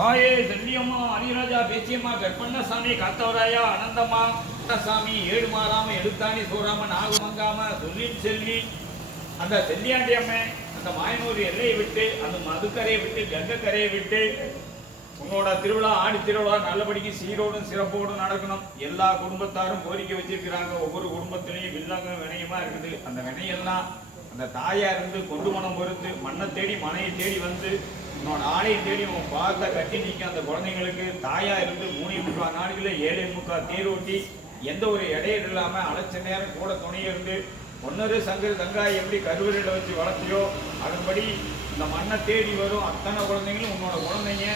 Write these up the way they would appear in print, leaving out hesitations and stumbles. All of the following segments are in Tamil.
தாயே செல்லியம்மா அணிராஜா பேச்சியம்மா கற்பண்ணசாமி காத்தவராயா அனந்தம்மா சாமி ஏடு மாறாம எழுத்தாணி சோறாம நாகு மங்காம சொல்லின் செல்வி அந்த செல்லியாண்டி அம்மை அந்த மாயனூர் எல்லையை விட்டு அந்த மதுக்கரையை விட்டு கங்கக்கரையை விட்டு உன்னோட திருவிழா ஆடி திருவிழா நல்லபடிக்கு சீரோடும் சிறப்போடும் நடக்கணும். எல்லா குடும்பத்தாரும் கோரிக்கை வச்சிருக்கிறாங்க. ஒவ்வொரு குடும்பத்திலையும் வில்லங்க வினயமா இருக்குது. அந்த வினையெல்லாம் அந்த தாயா இருந்து கொண்டு மனம் பொறுத்து மண்ணை தேடி மனையை தேடி வந்து உன்னோட ஆலையை தேடி உன் பார்த்த கட்டி நிற்க அந்த குழந்தைங்களுக்கு தாயா இருந்து 3.25 நாடுகளில் 7.25 தேரோட்டி எந்த ஒரு இடையில இல்லாம அழைச்ச நேரம் கூட துணை இருந்து ஒன்னொரு சங்கர் தங்காய் எப்படி கருவறையில வச்சு வளர்த்தியோ அதன்படி இந்த மண்ணை தேடி வரும் அத்தனை குழந்தைங்களும் உன்னோட குழந்தைங்க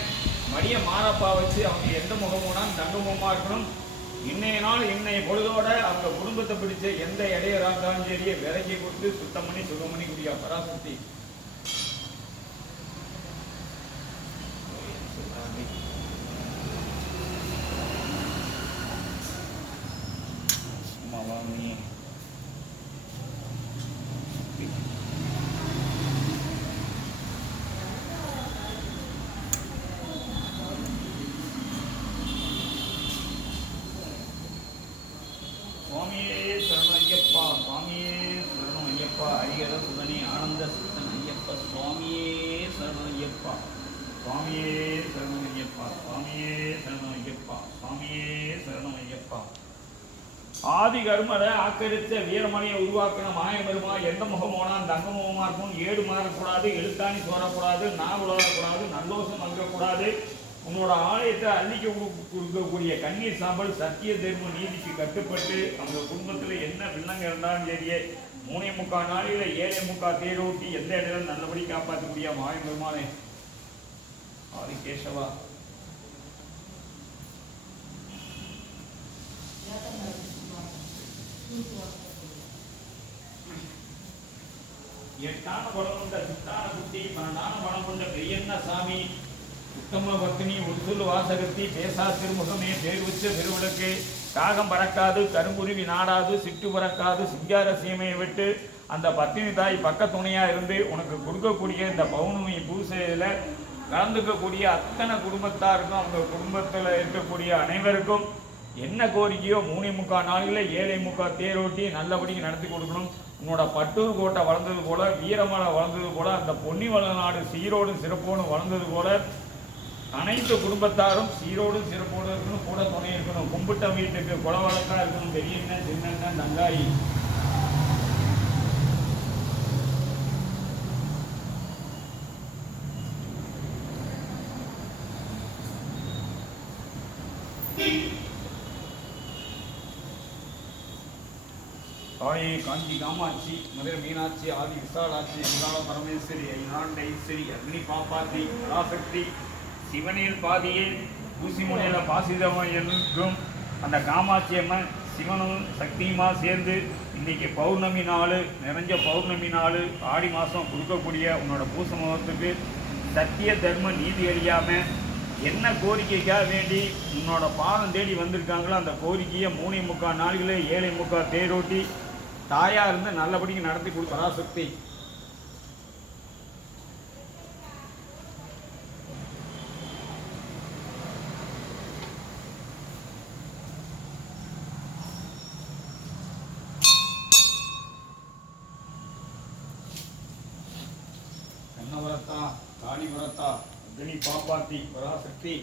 மடிய மாறப்பா வச்சு அவங்க எந்த முகமுனா தங்க முகமா இருக்கணும். இன்னைய நாள் இன்னைய பொழுதோட அவங்க குடும்பத்தை பிடிச்ச எந்த இடையரா இருந்தாலும் சரி விலைக்கு கொடுத்து சுத்தம் பண்ணி சுகம் பண்ணி கூடிய பராசக்தி சுவாமியே சரணம் ஐயப்பா, சுவாமியே சரணம் ஐயப்பா, ஹரிஹர சுதனி ஆனந்த சித்தன் ஐயப்பா, சுவாமியே சரணம் ஐயப்பா, சுவாமியே சரணம் ஐயப்பா, சுவாமியே சரணம் ஐயப்பா, சுவாமியே சரணம் ஐயப்பா. ஆதி கருமரை ஆக்கரித்த வீரமணியை உருவாக்கின மாயபெருமா எந்த முகமோனா தங்க முகமா இருக்கும். ஏடு மாறக்கூடாது, எழுத்தாணி சோரக்கூடாது, நாகுலக்கூடாது, நல்லோசம் மங்கக்கூடாது. உன்னோட ஆலயத்தை அள்ளிக்க கொடுக்கக்கூடிய கண்ணீர் சாம்பல் சத்திய தர்ம நீதிக்கு கட்டுப்பட்டு அவங்க குடும்பத்தில் என்ன வில்லங்க இருந்தாலும் சரியே 3.25 நாளில் 7.25 தேரோட்டி எந்த இடத்துல நல்லபடி காப்பாற்றக்கூடிய மாயம் பெருமானே ஆதி கேசவா. எட்டான பலம் கொண்ட சித்தான குட்டி 12ஆன பலம் கொண்ட பெரியண்ண சாமி உத்தம பத்தினி உருசுல் வாசகத்தி பேசா திருமுகமே பேர் வச்ச பெருவிளக்கு காகம் பறக்காது கருங்குருவி நாடாது சிட்டு பறக்காது சிங்கார சீமையை விட்டு அந்த பத்தினி தாய் பக்க துணையா இருந்து உனக்கு கொடுக்கக்கூடிய இந்த பௌர்ணமி பூசையில கலந்துக்கக்கூடிய அத்தனை குடும்பத்தாருக்கும் அவங்க குடும்பத்தில் இருக்கக்கூடிய அனைவருக்கும் என்ன கோரிக்கையோ 3.25 நாளில் 7.25 தேரோட்டி நல்லபடிக்கு நடத்தி கொடுக்கணும். உன்னோட பட்டூர் கோட்டை வளர்ந்தது போல வீரமலை வளர்ந்தது போல அந்த பொன்னி வளநாடு சீரோடும் சிறப்போடும் வளர்ந்தது போல அனைத்து குடும்பத்தாரும் சீரோடும் சிறப்போடு இருக்கணும். கூட துணை இருக்கணும். கும்பிட்ட வீட்டுக்கு குளவழக்கா இருக்கணும். பெரியண்ண சின்னண்ண தங்காயி தாயே காஞ்சி காமாட்சி மதுரை மீனாட்சி ஆதி விசாலாட்சி விசால பரமேஸ்வரி ஐநாண்டேஸ்வரி அக்னி பாப்பாத்தி பராசக்தி சிவனில் பாதியே ஊசிமுனையில பாசிதவன் என்றும் அந்த காமாட்சி அம்மன் சிவனும் சக்தியுமா சேர்ந்து இன்னைக்கு பௌர்ணமி நாள் நிறைஞ்ச பௌர்ணமி நாள் ஆடி மாதம் கொடுக்கக்கூடிய உன்னோட பூச முகத்துக்கு சத்திய தர்ம நீதி அறியாம என்ன கோரிக்கைக்காக வேண்டி உன்னோட பாதம் தேடி வந்திருக்காங்களோ அந்த கோரிக்கையை 3.25 நாள்களில் 7.25 தேரோட்டி தாயா இருந்து நல்லபடிக்கு நடத்தி கொடு பராசக்தி. கண்ணபுரத்தா காளிபுரத்தா அக்னி பாப்பாத்தி பராசக்தி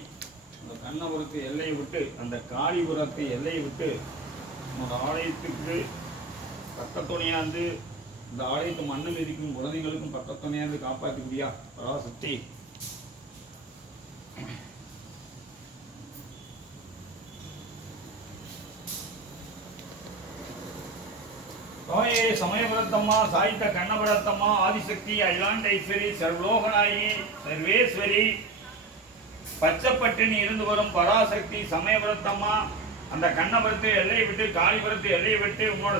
அந்த கண்ணபுரத்து எல்லையை விட்டு அந்த காளிபுரத்து எல்லையை விட்டு உன்னோட ஆலயத்துக்கு பக்கத்துணையாந்து இந்த ஆலயத்து மண்ணில் இருக்கும் குழந்தைகளுக்கும் பக்கத்துணையாந்து காப்பாற்றக்கூடியா பராசக்தி. தாயே சமயபுரத்தம்மா சாயித்த கண்ணபுரத்தம்மா ஆதிசக்தி அகிலாண்டேஸ்வரி சர்வலோகநாயகி சர்வேஸ்வரி பச்சைப்பட்டினி இருந்து வரும் பராசக்தி சமயபுரத்தம்மா அந்த கண்ணபுரத்து எல்லையை விட்டு காளிபுரத்து எல்லையை விட்டு உன்னோட